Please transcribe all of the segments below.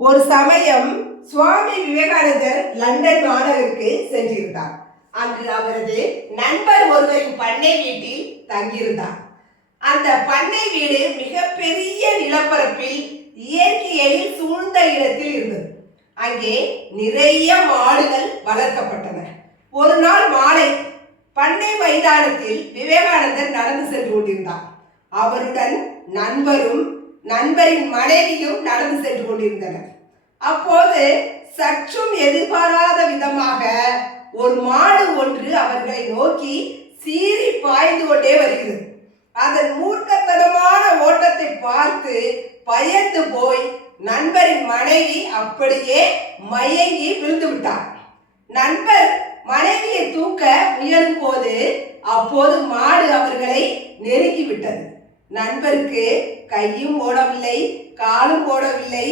ஒரு சமயம் சுவாமி விவேகானந்தர் லண்டன் மாநகருக்கு சென்றிருந்தார். அங்கு அவரது நண்பர் ஒருவரின் பண்ணை வீட்டில் தங்கியிருந்தார். அந்த பண்ணை வீடு மிகப்பெரிய நிலப்பரப்பில் இயற்கையில் சூழ்ந்த இடத்தில் இருந்தது. அங்கே நிறைய மாடுகள் வளர்க்கப்பட்டன. ஒரு நாள் மாலை பண்ணை மைதானத்தில் விவேகானந்தர் நடந்து சென்று கொண்டிருந்தார். அவருடன் நண்பரும் நண்பரின் மனைவியும் நடந்து சென்று கொண்டிருந்தனர். அப்போது சற்றும் எதிர்பாராத விதமாக ஒரு மாடு ஒன்று அவர்களை நோக்கி சீறி பாய்ந்து கொண்டே வருகிறது. அதன் மூர்க்கத்தனமான ஓட்டத்தை பார்த்து பயந்து போய் நண்பரின் மனைவி அப்படியே மயங்கி விழுந்து விட்டார். நண்பர் மனைவியை தூக்க முயலும் போது அப்போது மாடு அவர்களை நெருங்கி விட்டது. நண்பருக்கு கையும் ஓடவில்லை, காலும் ஓடவில்லை.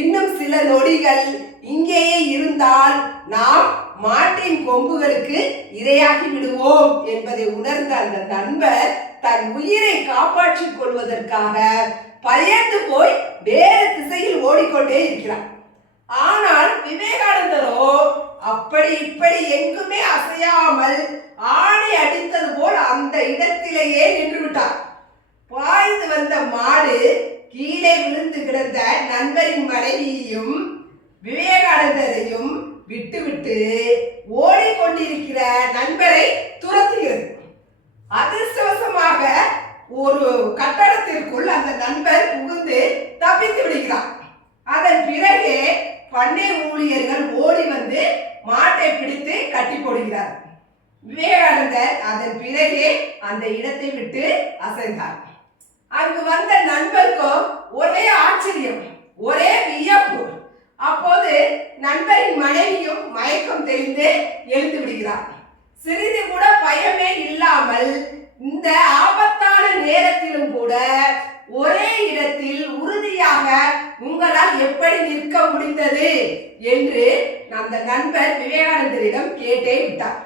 இன்னும் சில நொடிகள் இங்கேயே இருந்தால் நாம் மாட்டின் கொம்புகளுக்கு இரையாகி விடுவோம் என்பதை உணர்ந்த அந்த நண்பர் தன் உயிரை காப்பாற்றிக் கொள்வதற்காக பயந்து போய் வேறு திசையில் ஓடிக்கொண்டே இருக்கிறார். ஆனால் விவேகானந்தரோ அப்படி இப்படி எங்குமே அசையாமல் ஆணி அடித்தது போல் அந்த இடத்திலேயே நின்று விட்டார். பாய்ந்து வந்த மாடு கீழே விழுந்து கிடந்த நண்பரின் மனைவியையும் விவேகானந்தரையும் விட்டுவிட்டு ஓடிக்கொண்டிருக்கிற நண்பரை துரத்துகிறது. அதிர்ஷ்டவசமாக ஒரு கட்டடத்திற்குள் அந்த நண்பர் புகுந்து தப்பித்து விடுகிறார். அதன் பிறகு பண்ணை ஊழியர்கள் ஓடி வந்து மாட்டை பிடித்து கட்டி போடுகிறார். விவேகானந்தர் அதன் பிறகு அந்த இடத்தை விட்டு அசைந்தார். அங்கு வந்த நண்பருக்கும் ஒரே ஆச்சரியம், ஒரே வியப்பு. அப்போது நண்பரின் மனைவியும் மயக்கம் தெளிந்து எழுந்து விடுகிறார். சிறிது கூட பயமே இல்லாமல் இந்த ஆபத்தான நேரத்திலும் கூட ஒரே இடத்தில் உறுதியாக உங்களால் எப்படி நிற்க முடிந்தது என்று அந்த நண்பர் விவேகானந்தரிடம் கேட்டே விட்டார்.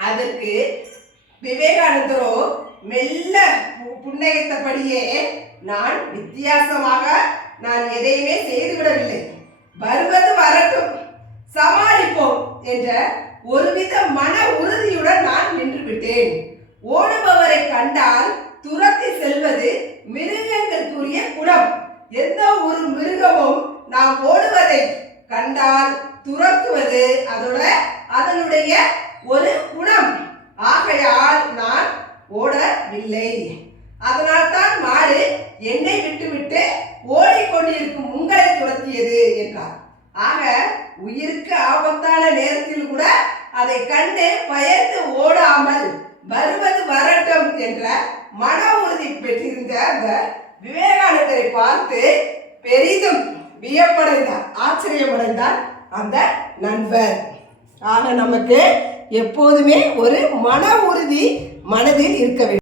அதற்கு விவேகானந்தரோ மெல்ல புன்னகைத்தபடியே, நான் வித்தியாசமாக எதையுமே செய்துவிடவில்லை, வருவது வரட்டும், சமாளிப்போம் என்ற ஒருவித மன உறுதியுடன் நான் நின்று விட்டேன். ஓடுபவரை கண்டால் துரத்தி செல்வது மிருகங்களுக்குரிய குணம். எந்த ஒரு மிருகமும் நாம் ஓடுவதை கண்டால் துரத்துவது அதனுடைய ஒரு குணம். ஆகையால் நான் ஓடவில்லை. அதனால்தான் மாடு என்னை விட்டுவிட்டு ஓடிக்கொண்டிருக்கும் உங்களை துரத்தியது என்றார். ஆக உயிருக்கு ஆபத்தான நேரத்தில் கூட அதை கண்டு பயந்து ஓடாமல் வருவது வரட்டும் என்ற மன உறுதி பெற்றிருந்த அந்த விவேகானந்தரை பார்த்து பெரிதும் வியப்படைந்தார், ஆச்சரியமடைந்தார் அந்த நண்பர். ஆக நமக்கு எப்போதுமே ஒரு மன உறுதி மனதில் இருக்க வேண்டும்.